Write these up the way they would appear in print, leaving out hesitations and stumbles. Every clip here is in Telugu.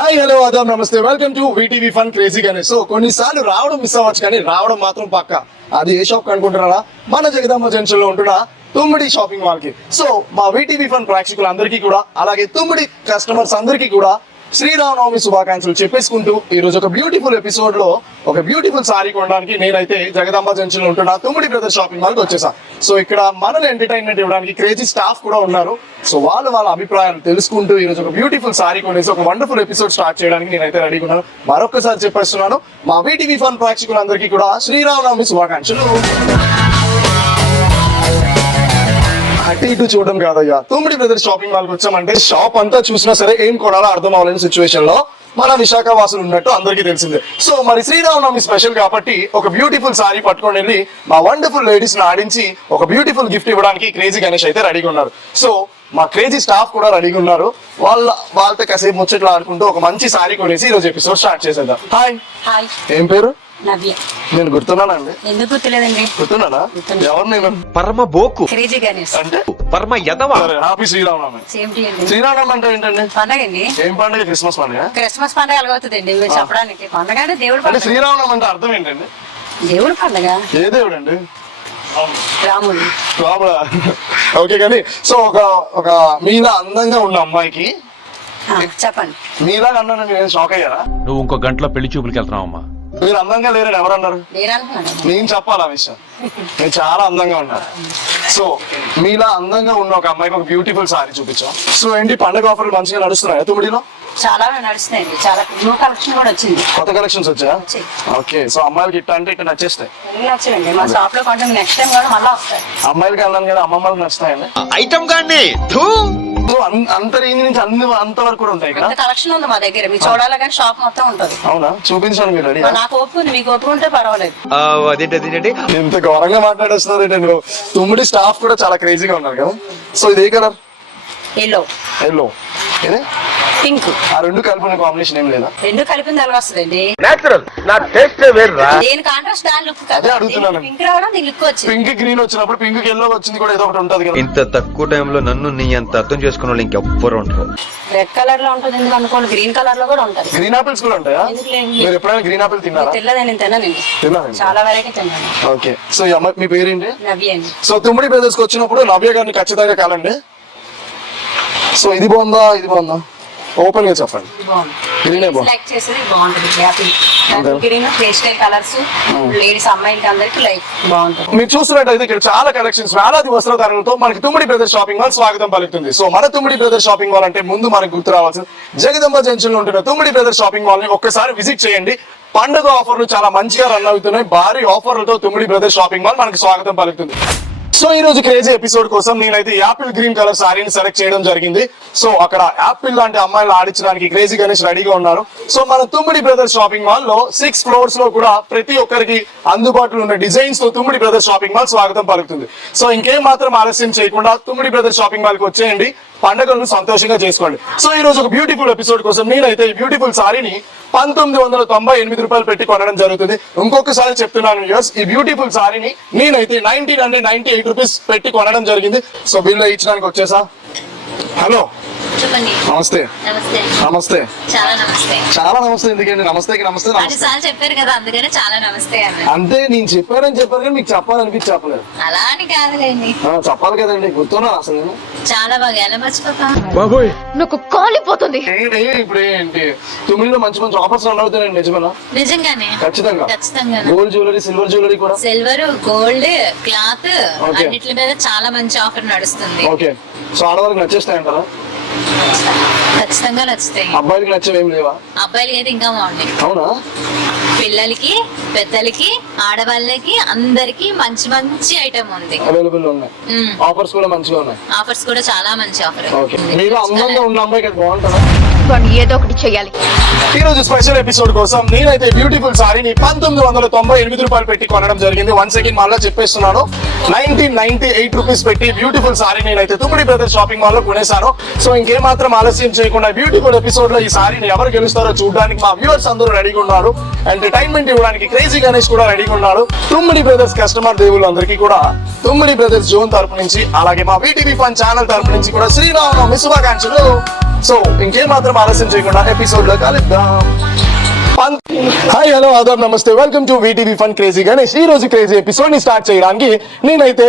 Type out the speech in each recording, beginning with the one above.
హాయ్ హలో ఆదాం నమస్తే welcome to VTV fun crazy గానే. సో కొన్నిసార్లు రావడం మిస్ అవ్వచ్చు కానీ రావడం మాత్రం పక్క. అది ఏ షాప్ అనుకుంటున్నారా? మన జగదాంబ జంక్షన్ లో ఉంటున్న తుమ్మిడి షాపింగ్ మాల్ కి. సో మా వీటీవీ ఫన్ ప్రేక్షకులు అందరికీ కూడా అలాగే తుమ్మిడి కస్టమర్స్ అందరికీ కూడా శ్రీరామనవమి శుభాకాంక్షలు చెప్పేసుకుంటూ ఈ రోజు ఒక బ్యూటిఫుల్ ఎపిసోడ్ లో ఒక బ్యూటిఫుల్ సారీ కొనడానికి నేనైతే జగదాంబ జంక్షన్ లో ఉంటున్న తుమ్మిడి బ్రదర్ షాపింగ్ మాల్ కి వచ్చేసా. సో ఇక్కడ మనల్ని ఎంటర్టైన్మెంట్ ఇవ్వడానికి క్రేజీ స్టాఫ్ కూడా ఉన్నారు. సో వాళ్ళ అభిప్రాయాలు తెలుసుకుంటూ ఈ రోజు ఒక బ్యూటిఫుల్ సారీ కొనేసి ఒక వండర్ఫుల్ ఎపిసోడ్ స్టార్ట్ చేయడానికి నేనైతే రెడీగా ఉన్నాను. మరొకసారి చెప్పేస్తున్నాను, మా వీటీవీ ఫన్ ప్రేక్షకులందరికీ కూడా శ్రీరామనవమి శుభాకాంక్షలు. అటు ఇటు చూడడం కాదయ్యా, తుమ్మిడి బ్రదర్స్ షాపింగ్ మాల్కి వచ్చామంటే షాప్ అంతా చూసినా సరే ఏం కొనాలో అర్థం అవ్వలేని సిచ్యువేషన్ లో మన విశాఖ వాసులు ఉన్నట్టు అందరికీ తెలిసిందే. సో మరి శ్రీరామనవమి స్పెషల్ కాబట్టి ఒక బ్యూటిఫుల్ సారీ పట్టుకొని వెళ్ళి మా వండర్ఫుల్ లేడీస్ ని ఆడించి ఒక బ్యూటిఫుల్ గిఫ్ట్ ఇవ్వడానికి క్రేజీ గణేష్ అయితే రెడీగా ఉన్నారు. సో మా క్రేజీ స్టాఫ్ కూడా రెడీగా ఉన్నారు. వాళ్ళతో కాసేపు ముచ్చట్లు ఆడుకుంటూ ఒక మంచి సారీ కొనేసి ఈ రోజు ఎపిసోడ్ స్టార్ట్ చేసేద్దాం. హాయ్. హాయ్. ఏం పేరు? నవ్య. నేను గుర్తున్నానండి. ఎందుకు గుర్తులేదండి? గుర్తున్నానా? ఎవరు నేను? పరమ బోకు క్రేజీ గణేష్ అంటే పరమ యదవ. హ్యాపీ శ్రీరామనవమి. సేమ్ టు అండి. శ్రీరామనవమి అంటే ఏంటండి? పండగ అండి. ఏం పండుగ? క్రిస్మస్ పండుగ. క్రిస్మస్ పండగ ఎలాగవుతుందండి ఇవి చెప్పడానికి? పండగ అంటే దేవుడు అంటే పండగ. శ్రీరామనవమి అంటే అర్థం ఏంటండి? దేవుడు పండగ. ఏ దేవుడు అండి? రాముడు. రాముడా? ఓకే కానీ సో ఒక మీలా అందంగా ఉన్న అమ్మాయికి చెప్పండి. మీలాగా అన్నాను నేను షాక్ అయ్యారా? నువ్వు ఇంకో గంటలో పెళ్లి చూపులకి వెళ్తున్నావు అమ్మా. మీరు అందంగా లేరని ఎవరన్నారు? నేను అనుకున్నాను. నేను చెప్పాలి ఆ విషయం. నేను చాలా అందంగా ఉన్నాను. సో మీలా అందంగా ఉన్న ఒక అమ్మాయికి ఒక బ్యూటిఫుల్ సారీ చూపించాం. సో ఏంటి పండుగ ఆఫర్లు మంచిగా నడుస్తున్నాయా తుమ్మిడిలో? చాలా నడుస్తున్నాయండి. చాలా న్యూ కలెక్షన్ కూడా వచ్చింది. కొత్త కలెక్షన్స్ వచ్చాయా? ఓకే. సో అమ్మాయిలకి ఇట్లా అంటే ఇట్లా నచ్చేస్తాయి. నచ్చిందండి. మా షాప్ లో కొంచెం నెక్స్ట్ టైం కూడా మళ్ళీ వస్తాయి. అమ్మాయిలకి అన్నాను కదా, అమ్మమ్మలకు నచ్చుతాయండి. ఐటమ్ గాని అంత రేంజ్ నుంచి అంత వరకు కూడా ఉంటాయి కదా. కలెక్షన్ ఉంది మా దగ్గర, మీరు చూడాలి కానీ షాప్ మొత్తం ఉంటుంది. అవునా? చూపించాను. మీరు రెడీ? నాకు ఓపుకుంది, మీకు ఓపుకుంటే పర్వాలేదు. అదేంటి ఎంత ఘోరంగా మాట్లాడేస్తున్నారు ఏంటండి? తుమ్మిడి స్టాఫ్ కూడా చాలా క్రేజీగా ఉన్నారు కదా. సో ఇది ఏ కలర్? ఎల్లో. ఎల్లో. ఇదే పింక్. ఆ రెండు కలిపిన కాంబినేషన్ ఏం లేదా? రెండు కలిపింది ఎలా వస్తుందండి? నేచురల్. నా టేస్ట్ వేర్రా. దేని కాంట్రాస్ట్ దాని లుక్ కదా. అదే అడుగుతున్నాను. పింక్ రావడం దీని లుక్ వచ్చింది. పింక్ గ్రీన్ వచ్చినప్పుడు పింక్ ఎల్లో వచ్చింది కూడా ఏదో ఒకటి ఉంటది కదా. ఇంత తక్కువ టైంలో నన్ను నీ అంత అర్థం చేసుకున్న వాళ్ళు ఇంకెవ్వరు ఉంటారు. రెడ్ కలర్ లో ఉంటుంది ఎందుకు అనుకోండి, గ్రీన్ కలర్ లో కూడా ఉంటది. గ్రీన్ ఆపిల్స్ కూడా ఉంటాయా? ఎందుకు లేండి? మీరు ఎప్పుడైనా గ్రీన్ ఆపిల్ తిన్నారా? తెల్లదని నేను తిన్నానండి. తిన్నానండి. చాలా వెరైటీ తిన్నాను. ఓకే. సో ఈ అమ్మాయి మీ పేరేంటి? నవ్య అండి. సో తుమ్మిడి బ్రదర్స్ కి వచ్చినప్పుడు నవ్య గారిని ఖచ్చితంగా కాలండి. సో ఇది బాగుందా ఇది బాగుందా ఓపెన్ గా చెప్పండి. గ్రీన్ బాగుంది. సెలెక్ట్ చేసేది బాగుంటుంది. Happy green pastel colours ladies అమ్మాయిలకి అందరికి లైక్ బాగుంటుంది. మీరు చూస్తున్నట్టయితే ఇక్కడ చాలా కలెక్షన్స్ వేలాది వస్త్రధారణలతో మనకి తుమ్మిడి బ్రదర్స్ షాపింగ్ మాల్ స్వాగతం పలుకుతుంది. సో మన తుమ్మిడి బ్రదర్స్ షాపింగ్ మాల్ అంటే ముందు మనకు గుర్తు రావాల్సింది జగదంబ జంక్షన్ లో ఉంటున్న తుమ్మిడి బ్రదర్స్ షాపింగ్ మాల్ ని ఒక్కసారి విజిట్ చేయండి. పండుగ ఆఫర్లు చాలా మంచిగా రన్ అవుతున్నాయి. భారీ ఆఫర్లతో తుమ్మిడి బ్రదర్స్ షాపింగ్ మాల్ మనకి స్వాగతం పలుకుతుంది. సో ఈ రోజు క్రేజీ ఎపిసోడ్ కోసం నేనైతే యాపిల్ గ్రీన్ కలర్ సారీని సెలెక్ట్ చేయడం జరిగింది. సో అక్కడ యాపిల్ లాంటి అమ్మాయిలు ఆడించడానికి క్రేజీ గణేష్ రెడీగా ఉన్నారు. సో మన తుమ్మిడి బ్రదర్స్ షాపింగ్ మాల్ లో 6 ఫ్లోర్స్ లో కూడా ప్రతి ఒక్కరికి అందుబాటులో ఉన్న డిజైన్స్ తో తుమ్మిడి బ్రదర్స్ షాపింగ్ మాల్ స్వాగతం పలుకుతుంది. సో ఇంకేం మాత్రం ఆలస్యం చేయకుండా తుమ్మిడి బ్రదర్స్ షాపింగ్ మాల్ కి వచ్చేయండి, పండుగలను సంతోషంగా చేసుకోండి. సో ఈ రోజు ఒక బ్యూటిఫుల్ ఎపిసోడ్ కోసం నేనైతే ఈ బ్యూటిఫుల్ సారీని 1998 రూపాయలు పెట్టి కొనడం జరుగుతుంది. ఇంకొకసారి చెప్తున్నాను వ్యూయర్స్, ఈ బ్యూటిఫుల్ సారీని నేనైతే 1998 రూపీస్ పెట్టి కొనడం జరిగింది. సో బిల్ ఇచ్చడానికి వచ్చేసా. హలో చెప్పండి. నమస్తే. నమస్తే. నమస్తే. చాలా నమస్తే. చాలా నమస్తే. ఎందుకండి నమస్తేకి నమస్తే నమస్తే అన్నిసార్లు చెప్పారు కదా అందుకనే చాలా నమస్తే అన్న. అంటే నేను చెప్పాను కానీ మీకు చెప్పాలనిపించి చెప్పలేదు. అలా అని కాదులేండి, చెప్పాలి కదండి. గుర్తున్నా అసలు నేను చాలా బాగా ఎలా మర్చిపోతా. బాబోయ్ నాకు కాలిపోతుంది. ఇప్పుడు ఏంటి తుమ్మిడిలో మంచి మంచి ఆఫర్స్ రన్ అవుతాయండి. నిజమేనా? నిజంగానే ఖచ్చితంగా. ఖచ్చితంగా. గోల్డ్ జ్యువెలరీ సిల్వర్ జ్యువెలరీ కూడా సిల్వర్ గోల్డ్ క్లాత్ Okay. అన్నిటి మీద చాలా మంచి ఆఫర్ నడుస్తుంది. ఓకే. సో ఆడవాళ్ళకి నచ్చేస్తాయంటారా? ఖచ్చితంగా నచ్చుతాయి. అబ్బాయిలకి నచ్చేవేం లేవా? అబ్బాయిలకి అయితే ఇంకా బాగుంటాయి. అవునా? పిల్లలకి పెద్దలకి ఆడవాళ్ళకి అందరికి మంచి మంచి ఐటమ్ ఉంది. అవైలబుల్ ఉన్నాయి. ఆఫర్స్ కూడా మంచిగా ఉన్నాయి. ఆఫర్స్ కూడా చాలా మంచి ఆఫర్. ఓకే. మీరు అందంగా ఉన్న అమ్మాయికి అది బాగుంటుందా? ఏదో ఒకటి చెయ్యాలి. ఈ రోజు స్పెషల్ ఎపిసోడ్ కోసం నేనైతే బ్యూటిఫుల్ సారీని 1998 రూపాయలు పెట్టి కొనడం జరిగింది. వన్స్ అగైన్ మళ్ళీ చెప్పేస్తున్నాను, 1998 రూపీస్ పెట్టి బ్యూటిఫుల్ సారీ నేనైతే తుమ్మిడి బ్రదర్స్ షాపింగ్ మాల్ లో కొనేసాను. సో ఇంకేమాత్రం ఆలస్యం చేయకుండా బ్యూటిఫుల్ ఎపిసోడ్ లో ఈ సారీని ఎవరు గెలుస్తారో చూడడానికి మా వ్యూవర్స్ అందరూ రెడీగా ఉన్నారు. ఎంటర్టైన్మెంట్ ఇవ్వడానికి క్రేజీ గణేష్ కూడా రెడీగా ఉన్నాడు. తుమ్మిడి బ్రదర్స్ కస్టమర్ దేవుళ్ళు అందరికీ కూడా తుమ్మిడి బ్రదర్స్ జోన్ తరపు నుంచి అలాగే మా వీటీవీ ఫన్ ఛానల్ తరపు నుంచి కూడా శ్రీరామనవమి శుభాకాంక్షలు. సో ఇంకేం మాత్రం ఆలస్యం చేయకుండా ఎపిసోడ్ లో కలుద్దాం. హాయ్ హలో ఆదాబ్ నమస్తే, welcome to VTV fun crazy Ganesh. ఈ రోజు క్రేజీ ఎపిసోడ్ ని స్టార్ట్ చేయడానికి నేనైతే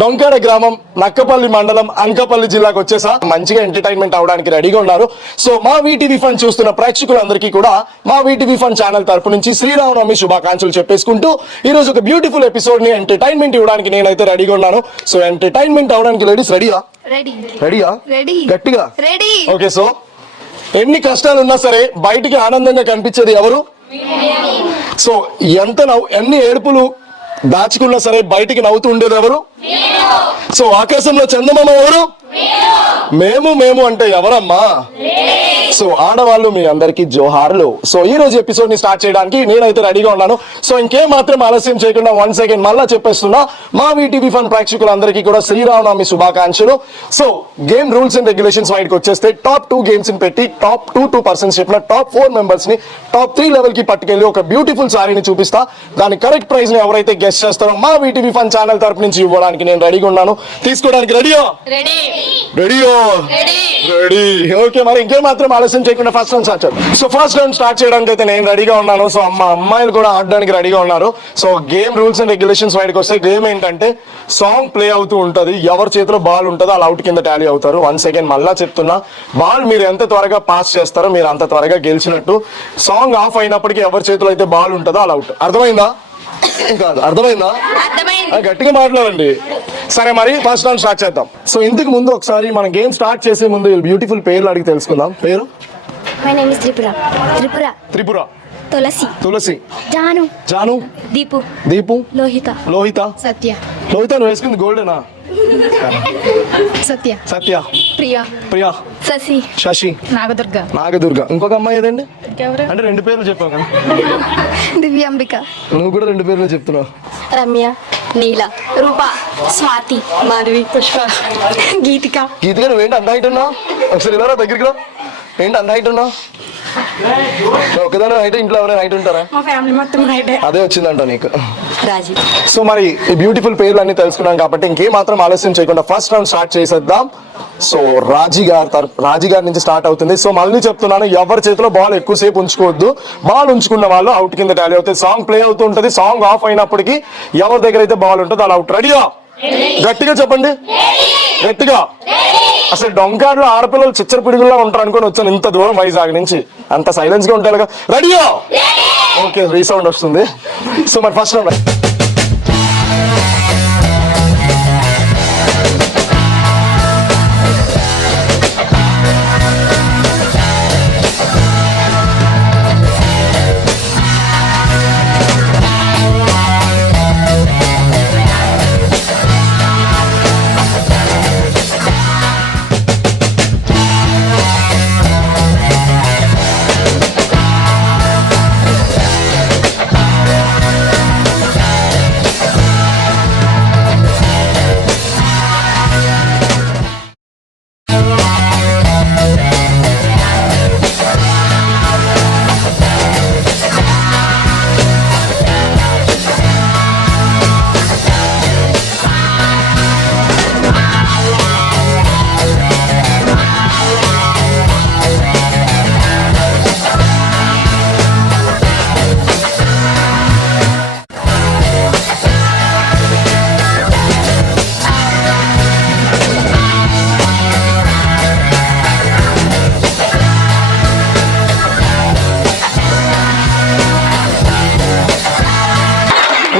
డొంకాడ గ్రామం, నక్కపల్లి మండలం, అంకపల్లి జిల్లాకు వచ్చేసా. మంచిగా ఎంటర్టైన్మెంట్ అవడానికి రెడీగా ఉన్నారు. సో మా వీటీవీ ఫన్ చూస్తున్న ప్రేక్షకులందరికీ కూడా మా వీటీవీ ఫన్ ఛానల్ తరపు నుంచి శ్రీరామనవమి శుభాకాంక్షలు చెప్పేసుకుంటూ ఈ రోజు ఒక బ్యూటిఫుల్ ఎపిసోడ్ ని ఎంటర్టైన్మెంట్ ఇవ్వడానికి నేనైతే రెడీగా ఉన్నాను. సో ఎంటర్టైన్మెంట్ అవడానికి లేడీస్ రెడీయా? రెడీయా? గట్టిగా రెడీ. ఓకే. సో ఎన్ని కష్టాలు ఉన్నా సరే బయటికి ఆనందంగా కనిపించేది ఎవరు? సో ఎన్ని ఏడుపులు దాచుకున్నా సరే బయటికి నవ్వుతూ ఉండేది ఎవరు? సో ఆకాశంలో చందమామ ఎవరు? మేము అంటే ఎవరమ్మా? సో ఆడవాళ్ళు మీ అందరికీ జోహార్లు. సో ఈ రోజు ఎపిసోడ్ ని స్టార్ట్ చేయడానికి నేనైతే రెడీగా ఉన్నాను. సో ఇంకేం మాత్రం ఆలస్యం చేయకుండా 1 సెకండ్ మళ్ళా చెప్పేస్తున్నా, మా వీటీవీ ఫన్ ప్రేక్షకులందరికీ కూడా శ్రీరామనవమి శుభాకాంక్షలు. So game rules and regulations వైడ్కి వచ్చేస్తే టాప్ 2 గేమ్స్ ని పెట్టి టాప్ 2 పర్సన్స్ చెప్పిన టాప్ 4 మెంబర్స్ ని టాప్ 3 లెవెల్ కి పట్టుకెళ్ళి ఒక బ్యూటిఫుల్ సారీని చూపిస్తా. దాని కరెక్ట్ ప్రైజ్ ని ఎవరైతే గెస్ట్ చేస్తారో మా వీటీవీ ఫన్ ఛానల్ తరపు నుంచి ఇవ్వడానికి నేను రెడీగా ఉన్నాను. తీసుకోవడానికి రెడీయా? రెడీయో? రెడీ. ఓకే, మరి ఇంకేం మాత్రం ఆలస్యం చేయకుండా ఫస్ట్ రౌండ్ స్టార్ట్ చేద్దాం. సో ఫస్ట్ రౌండ్ స్టార్ట్ చేయడానికి అయితే నేను రెడీగా ఉన్నాను. సో అమ్మాయిలు కూడా ఆడడానికి రెడీగా ఉన్నారు. So game rules and regulations వైడ్కి వస్తే గేమ్ ఏంటంటే సాంగ్ ప్లే అవుతూ ఉంటది. ఎవరి చేతిలో బాల్ ఉంటుందో అలా అవుట్ కింద టాలీ అవుతారు. 1 సెకండ్ మళ్ళా చెప్తున్నా, బాల్ మీరు ఎంత త్వరగా పాస్ చేస్తారో మీరు అంత త్వరగా గెలిచినట్టు. సాంగ్ ఆఫ్ అయినప్పటికీ ఎవరి చేతిలో అయితే బాల్ ఉంటుందో అలా అవుట్. అర్థమైందా? కాదు, అర్థమైందా? గట్టిగా మాట్లాడండి. సరే, మరి ఫస్ట్ రౌండ్ స్టార్ట్ చేద్దాం. సో ఇంతకు ముందు ఒకసారి మనం గేమ్ స్టార్ట్ చేసే ముందు బ్యూటిఫుల్ పేర్లు అడిగి తెలుసుకుందాం. పేరు? My name is Tripura. Tripura. Tripura. Tulasi. Tulasi. Janu. Janu. Deepu. Deepu. Lohitha. Lohitha. Satya. Lohitha నువ్వు వేసుకుంది గోల్డెనా? సత్య. సత్య. ప్రియా. ప్రియా. శశి. శశి. నాగదుర్గ. నాగదుర్గ. ఇంకొక అమ్మాయి ఏదండి? ఎవరు? అంటే 2 పేర్లు చెప్పావు కదా. దివ్యాంబిక. నువ్వు కూడా 2 పేర్లు చెప్తున్నావు. రమ్య. నీల. రూప. స్వాతి. మాధవి. పుష్ప. గీతిక. గీతిక, నువ్వేంటి అంత హైట్ ఉన్నావు? ఒకసారి ఇలా దగ్గరికి రా. ఏంటి అంత హైట్ ఉన్నావు? ఒకదాని హైట్, ఇంట్లో ఎవరైనా హైట్ ఉంటారా? మా ఫ్యామిలీ మొత్తం హైట్. అదే వచ్చిందంట నీకు. రాజీ. సో మరి ఈ బ్యూటిఫుల్ పేర్లు అన్ని తెలుసుకున్నాం కాబట్టి ఇంకేం మాత్రం ఆలస్యం చేయకుండా ఫస్ట్ రౌండ్ స్టార్ట్ చేసేద్దాం. సో రాజీ గారి నుంచి స్టార్ట్ అవుతుంది. సో మళ్ళీ చెప్తున్నాను, ఎవరి చేతిలో బాల్ ఎక్కువసేపు ఉంచుకోవద్దు. బాల్ ఉంచుకున్న వాళ్ళు అవుట్ కింద టాలీ అవుతుంది. సాంగ్ ప్లే అవుతూ ఉంటుంది. సాంగ్ ఆఫ్ అయినప్పటికీ ఎవరి దగ్గర అయితే బాల్ ఉంటుందో అలా అవుట్. రెడీయా? గట్టిగా చెప్పండి. గట్టిగా. అసలు డొంకాడులో ఆడపిల్లలు చిచ్చర పిడుగులా ఉంటారు అనుకుని వచ్చాను ఇంత దూరం వైజాగ్ నుంచి. అంత సైలెన్స్ గా ఉంటారు. రెడీయా? ఓకే, రీసౌండ్ వస్తుంది. సో మరి ఫస్ట్ రౌండ్.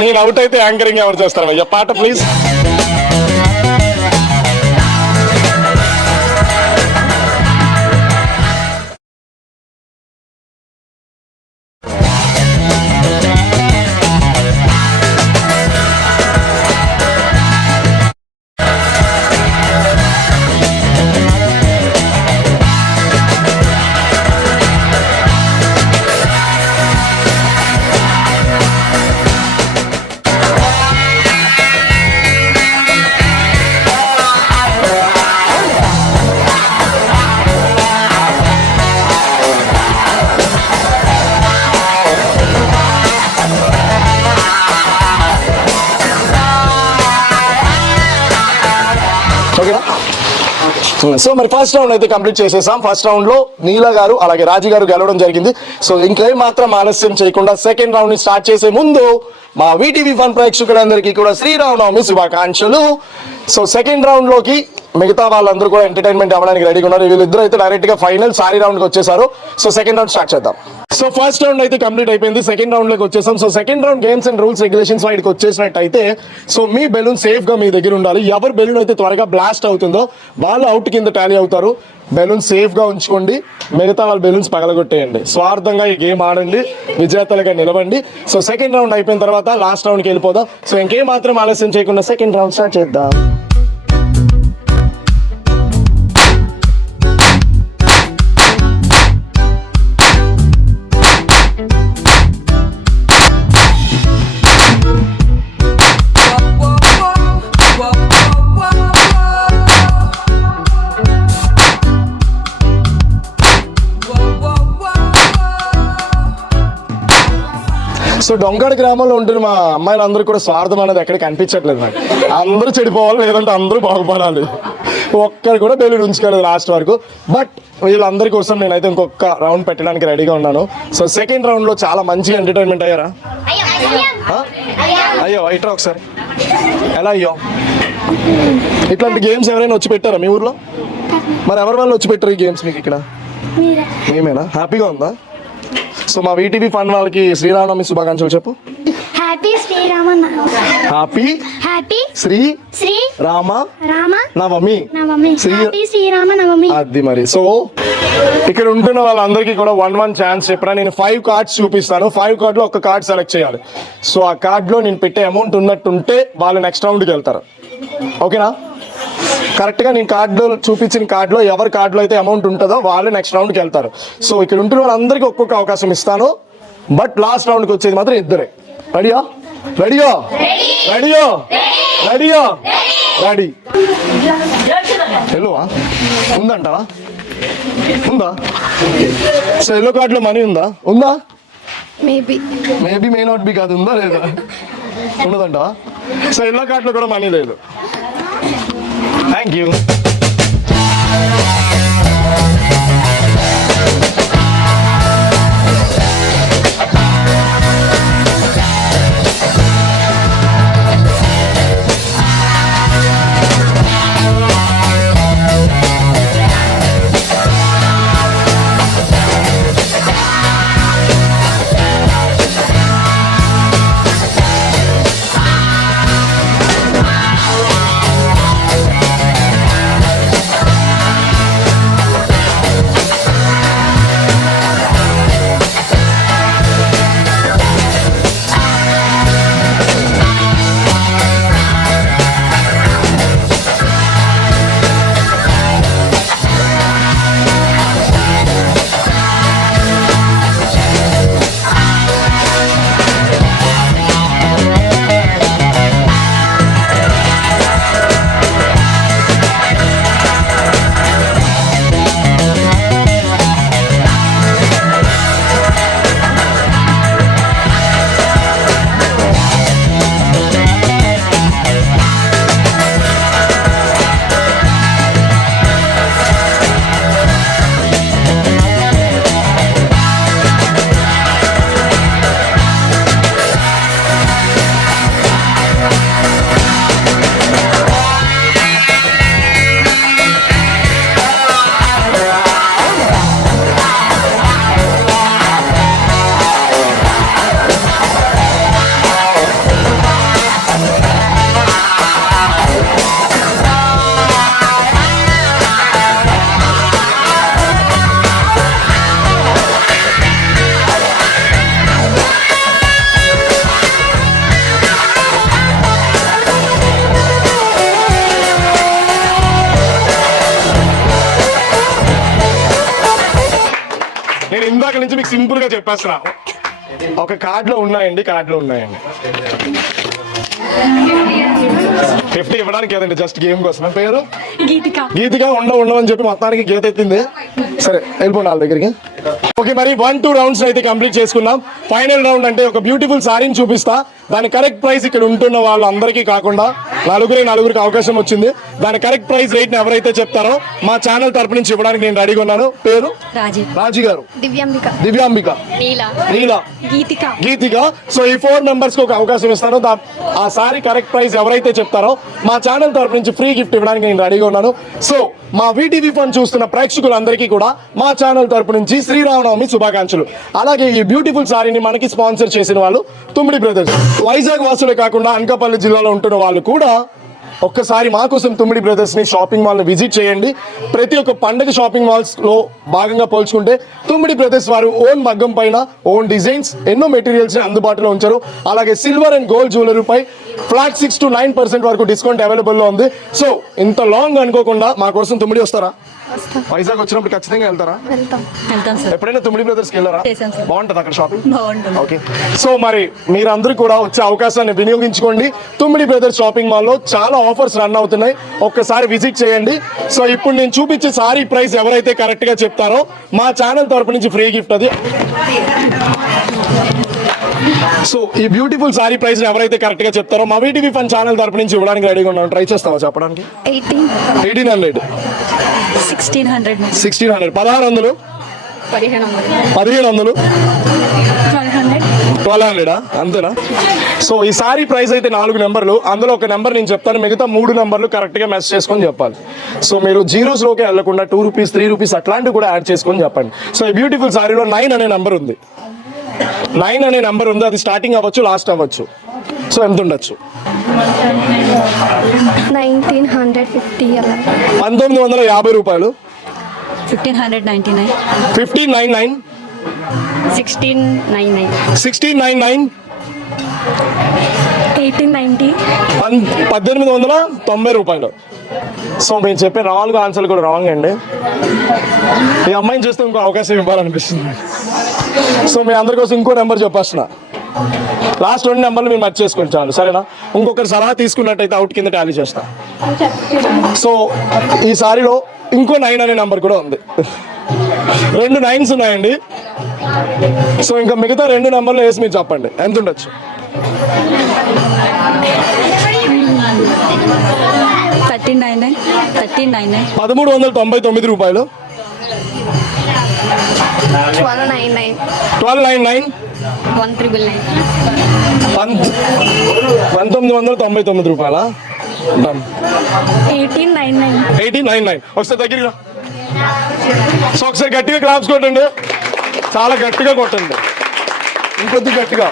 నేను అవుట్ అయితే యాంకరింగ్ ఎవరు చేస్తారు? అయ్యా పాట ప్లీజ్. సో మరి ఫస్ట్ రౌండ్ అయితే కంప్లీట్ చేసేసాం. ఫస్ట్ రౌండ్ లో నీలా గారు అలాగే రాజీ గారు గెలవడం జరిగింది. సో ఇంకేం మాత్రం ఆలస్యం చేయకుండా సెకండ్ రౌండ్ ని స్టార్ట్ చేసే ముందు మా వీటీవీ ఫన్ ప్రేక్షకులందరికీ కూడా శ్రీరామనవమి శుభాకాంక్షలు. సో సెకండ్ రౌండ్ లోకి మిగతా వాళ్ళందరూ కూడా ఎంటర్టైన్మెంట్ అవ్వడానికి రెడీగా ఉన్నారు. వీళ్ళిద్దరూ అయితే డైరెక్ట్ గా ఫైనల్ సారీ రౌండ్ కి వచ్చేసారు. సో సెకండ్ రౌండ్ స్టార్ట్ చేద్దాం. సో ఫస్ట్ రౌండ్ అయితే కంప్లీట్ అయిపోయింది. సెకండ్ రౌండ్ లోకి వచ్చేసాం. So second round games and rules regulations వైడ్కి వచ్చేసినట్టయితే సో మీ బెలూన్ సేఫ్ గా మీ దగ్గర ఉండాలి. ఎవరు బెలూన్ అయితే త్వరగా బ్లాస్ట్ అవుతుందో వాళ్ళు అవుట్ కింద టాలీ అవుతారు. బెలూన్ సేఫ్ గా ఉంచుకోండి, మిగతా వాళ్ళ బెలూన్స్ పగలగొట్టేయండి. స్వార్థంగా ఈ గేమ్ ఆడండి, విజేతలుగా నిలవండి. సో సెకండ్ రౌండ్ అయిపోయిన తర్వాత లాస్ట్ రౌండ్కి వెళ్ళిపోదాం. సో ఇంకేం మాత్రం ఆలస్యం చేయకుండా సెకండ్ రౌండ్ స్టార్ట్ చేద్దాం. సో డొంకాడ గ్రామంలో ఉంటున్న మా అమ్మాయిలందరూ కూడా స్వార్థం అనేది ఎక్కడ కనిపించట్లేదు నాకు. అందరూ చెడిపోవాలి, లేదంటే అందరూ బాగుపడాలి. ఒక్కరు కూడా బెలూన్ ఉంచుకోలేదు లాస్ట్ వరకు. బట్ వీళ్ళందరి కోసం నేనైతే ఇంకొక రౌండ్ పెట్టడానికి రెడీగా ఉన్నాను. సో సెకండ్ రౌండ్ లో చాలా మంచిగా ఎంటర్టైన్మెంట్ అయ్యారా? అయ్యో ఇట్రా ఒకసారి. ఎలా అయ్యో? ఇట్లాంటి గేమ్స్ ఎవరైనా వచ్చి పెట్టారా మీ ఊర్లో? మరి ఎవరి వాళ్ళు వచ్చి పెట్టారు ఈ గేమ్స్ మీకు ఇక్కడ? మేమేనా? హ్యాపీగా ఉందా? సో మా వీటీవీ ఫన్ వాళ్ళకి శ్రీరామనవమి శుభాకాంక్షలు చెప్పు. Happy Srirama happy happy Sri Sri Rama Rama Navami. Navami Sri happy Srirama Navami. అది మరి. సో ఇక్కడ ఉంటున్న వాళ్ళందరికీ కూడా 1 ఛాన్స్ చెప్పరా. నేను 5 కార్డ్స్ చూపిస్తాను. 5 కార్డులో ఒక కార్డ్ సెలెక్ట్ చేయాలి. సో ఆ కార్డులో నేను పెట్టే అమౌంట్ ఉన్నట్టుంటే వాళ్ళు నెక్స్ట్ రౌండ్కి వెళ్తారు. ఓకేనా? కరెక్ట్గా నేను కార్డులో చూపించిన కార్డులో ఎవరి కార్డులో అయితే అమౌంట్ ఉంటుందో వాళ్ళు నెక్స్ట్ రౌండ్కి వెళ్తారు. సో ఇక్కడ ఉంటున్న వాళ్ళందరికీ ఒక్కొక్క అవకాశం ఇస్తాను. బట్ లాస్ట్ రౌండ్కి వచ్చేది మాత్రం ఇద్దరే. రెడీయా? రెడీయో రెడీయో రెడీయో రెడీ. ఎల్లోవా ఉందంటావా? ఉందా? సో ఎల్లో కార్డులో మనీ ఉందా? ఉందా? Maybe maybe may not be కాదు. ఉందా లేదా? ఉండదంటావా? సో ఎల్లో కార్డులో కూడా మనీ లేదు. Thank you. నేను ఇందాక నుంచి మీకు సింపుల్ గా చెప్పేస్తున్నా. ఒక కార్డులో ఉన్నాయండి, కార్డులో ఉన్నాయండి. 50 ఇవ్వడానికి కదండి, జస్ట్ గేమ్ కోసం. పేరు గీతిక. ఉండవని చెప్పి మొత్తానికి గీత ఎత్తింది. సరే వెళ్ళిపోండి వాళ్ళ దగ్గరికి. ఓకే మరి 1-2 రౌండ్స్ అయితే కంప్లీట్ చేసుకున్నాం. ఫైనల్ రౌండ్ అంటే ఒక బ్యూటిఫుల్ సారీని చూపిస్తా. దాని కరెక్ట్ ప్రైస్ ఇక్కడ ఉంటున్న వాళ్ళందరికీ కాకుండా నలుగురికి అవకాశం వచ్చింది. దాని కరెక్ట్ ప్రైస్ రేట్ ని ఎవరైతే చెప్తారో మా ఛానల్ తరపు నుంచి ఇవ్వడానికి నేను రెడీగా ఉన్నాను. పేరు రాజీ గారు, దివ్యాంబిక, నీల, గీతిక. సో ఈ 4 మెంబర్స్ కి ఒక అవకాశం ఇస్తాను. ఆ సారీ కరెక్ట్ ప్రైస్ ఎవరైతే చెప్తారో మా ఛానల్ తరపు నుంచి ఫ్రీ గిఫ్ట్ ఇవ్వడానికి నేను రెడీగా ఉన్నాను. సో మా వీటీవీ ఫన్ చూస్తున్న ప్రేక్షకులందరికీ కూడా మా ఛానల్ తరపు నుంచి శ్రీరామనవమి శుభాకాంక్షలు. అలాగే ఈ బ్యూటిఫుల్ సారీని మనకి స్పాన్సర్ చేసిన వాళ్ళు తుమ్మిడి బ్రదర్స్. వైజాగ్ వాసులే కాకుండా అనకాపల్లి జిల్లాలో ఉంటున్న వాళ్ళు కూడా ఒక్కసారి మా కోసం తుమ్మిడి బ్రదర్స్ ని షాపింగ్ మాల్ ని విజిట్ చేయండి. ప్రతి ఒక్క పండుగ షాపింగ్ మాల్స్ లో భాగంగా పోల్చుకుంటే తుమ్మిడి బ్రదర్స్ వారు ఓన్ మగ్గం పైన ఓన్ డిజైన్స్ ఎన్నో మెటీరియల్స్ ని అందుబాటులో ఉంచారు. అలాగే సిల్వర్ అండ్ గోల్డ్ జ్యువెలరీ పై ఫ్లాట్ 6 to 9% వరకు డిస్కౌంట్ అవైలబుల్ లో ఉంది. సో ఇంత లాంగ్ అనుకోకుండా మా కోసం తుమ్మిడి వస్తారా? వైజాగ్ వచ్చినప్పుడు ఖచ్చితంగా వెళ్తారా? ఎప్పుడైనా తుమ్మిడి బ్రదర్స్ కి వెళ్ళారా? బాగుంటుంది అక్కడ షాపింగ్. ఓకే, సో మరి మీరందరూ కూడా వచ్చే అవకాశాన్ని వినియోగించుకోండి. తుమ్మిడి బ్రదర్స్ షాపింగ్ మాల్ లో చాలా ఆఫర్స్ రన్ అవుతున్నాయి, ఒక్కసారి విజిట్ చేయండి. సో ఇప్పుడు నేను చూపించే సారీ ప్రైస్ ఎవరైతే కరెక్ట్ గా చెప్తారో మా ఛానల్ తరపు నుంచి ఫ్రీ గిఫ్ట్ అది. సో ఈ బ్యూటిఫుల్ సారీ ప్రైస్ ఎవరైతే కరెక్ట్ గా చెప్తారో మా వీటీవీ ఫన్ ఛానల్ తరపు నుంచి ఇవ్వడానికి రెడీగా ఉన్నాను. ట్రై చేస్తావా చెప్పడానికి? 1800, 1600, 1600, 1700, 1200, అంతేనా? సో ఈ సారీ ప్రైస్ అయితే 4 నెంబర్లు, అందులో ఒక నెంబర్ నేను చెప్తాను, మిగతా 3 నెంబర్లు కరెక్ట్ గా మెసేజ్ చేసుకొని చెప్పాలి. సో మీరు జీరోస్ లోకి వెళ్లకుండా 2 రూపీస్ 3 రూపీస్ అట్లాంటివి కూడా యాడ్ చేసుకొని చెప్పండి. సో ఈ బ్యూటిఫుల్ సారీలో 9 అనే నెంబర్ ఉంది. 9 అనే నెంబర్ ఉంది, అది స్టార్టింగ్ అవ్వచ్చు లాస్ట్ అవ్వచ్చు. సో ఎంత ఉండొచ్చు? 1950 అలా. 1950 రూపాయలు. 1599, 1599, 1699, 1699, 1890. 1890 రూపాయలు. సో మేము చెప్పే 4 ఆన్సర్లు కూడా రాంగ్ అండి. ఈ అమ్మాయిని చూస్తే ఇంకో అవకాశం ఇవ్వాలనిపిస్తుంది. సో మీ అందరి కోసం ఇంకో నెంబర్ చెప్పేస్తున్నా, లాస్ట్ 2 నెంబర్లు మీరు మర్చి చేసుకోండి చాలు, సరేనా? ఇంకొకరి సలహా తీసుకున్నట్టయితే అవుట్ కింద టాలీ చేస్తా. సో ఈ సారీలో ఇంకో 9 అనే నెంబర్ కూడా ఉంది. 2 9s ఉన్నాయండి. సో ఇంకా మిగతా 2 నెంబర్లు వేసి మీరు చెప్పండి ఎంత ఉండొచ్చు? 1399 రూపాయలు. 1299. 1299, 1999 రూపాయలా? 1899. 1899. ఒకసారి దగ్గరగా, సో ఒకసారి గట్టిగా క్లాప్స్ కొట్టండి, చాలా గట్టిగా కొట్టండి, ఇంకొద్ది గట్టిగా.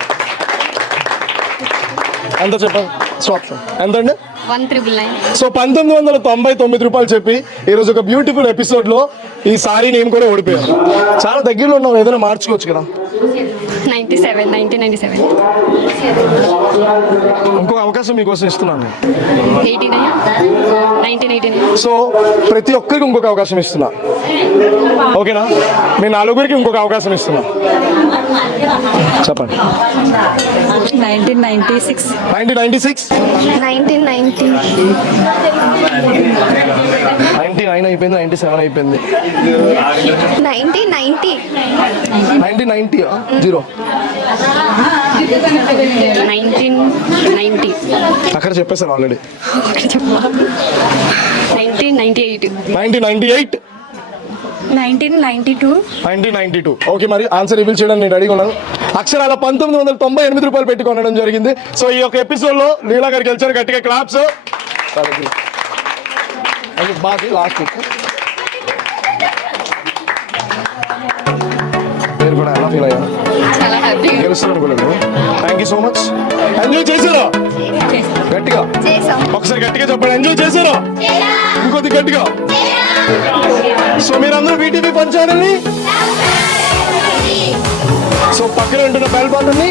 ఎంత చెప్పండి? స్టాప్. ఎంతండి? 1999. సో 1999 రూపాయలు చెప్పి ఈరోజు ఒక బ్యూటిఫుల్ ఎపిసోడ్ లో ఈ సారీ నేను కూడా ఓడిపోయాను. చాలా దగ్గరలో ఉన్నావు, ఏదైనా మార్చుకోవచ్చు కదా. 1997. ఇంకో అవకాశం మీకోసం ఇస్తున్నాను. 1989. సో ప్రతి ఒక్కరికి ఇంకొక అవకాశం ఇస్తున్నా, ఓకేనా? మీ 4గురికి ఇంకొక అవకాశం ఇస్తున్నా. చెప్పండి. 1996. 1996, 1990. 99 అయిపోయింది, 97 అయిపోయింది, 1990. 1990, 0. 1990. అక్కడ చెప్పేసాను ఆల్రెడీ. 1998. 1998, 1992. 1992. ఓకే, మరి ఆన్సర్ రివీల్ చేయడానికి నేను రెడీగా ఉన్నాను. అక్షరాల 1998 రూపాయలు పెట్టి కొనడం జరిగింది. సో ఈ యొక్క ఎపిసోడ్ లో లీలా గారికి గెలిచారు, గట్టిగా క్లాప్స్. లాస్ట్ మీరు కూడా ఎలా ఫీల్ అయ్యారు? గెలుస్తారు అనుకోలేదు. Thank you so much. Enjoy చేశారా? గట్టిగా ఒకసారి గట్టిగా చెప్పండి, ఎంజాయ్ చేశారా? ఇంకొద్ది గట్టిగా. సో మీరందరూ వీటీవీ ఫన్ ఛానల్ని, సో పక్కన ఉంటున్న బెల్ బటన్ని,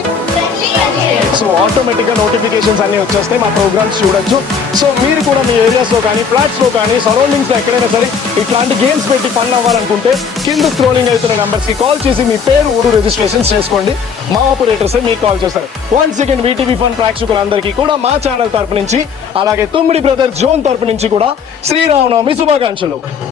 సో ఆటోమేటిక్గా నోటిఫికేషన్స్ అన్ని వచ్చేస్తాయి, మా ప్రోగ్రామ్స్ చూడొచ్చు. సో మీరు కూడా మీ ఏరియాస్లో కానీ ఫ్లాట్స్లో కానీ సరౌండింగ్స్లో ఎక్కడైనా సరే ఇట్లాంటి గేమ్స్ పెట్టి ఫన్ అవ్వాలనుకుంటే కింద స్క్రోలింగ్ అవుతున్న నెంబర్స్కి కాల్ చేసి మీ పేరు ఊరు రిజిస్ట్రేషన్ చేసుకోండి. మా ఆపరేటర్స్ మీకు కాల్ చేస్తారు. వన్స్ అగైన్ వీటీవీ ఫన్ ప్రేక్షకులందరికీ కూడా మా ఛానల్ తరపు నుంచి, అలాగే తుమ్మిడి బ్రదర్స్ జోన్ తరపు నుంచి కూడా శ్రీరామనవమి శుభాకాంక్షలు.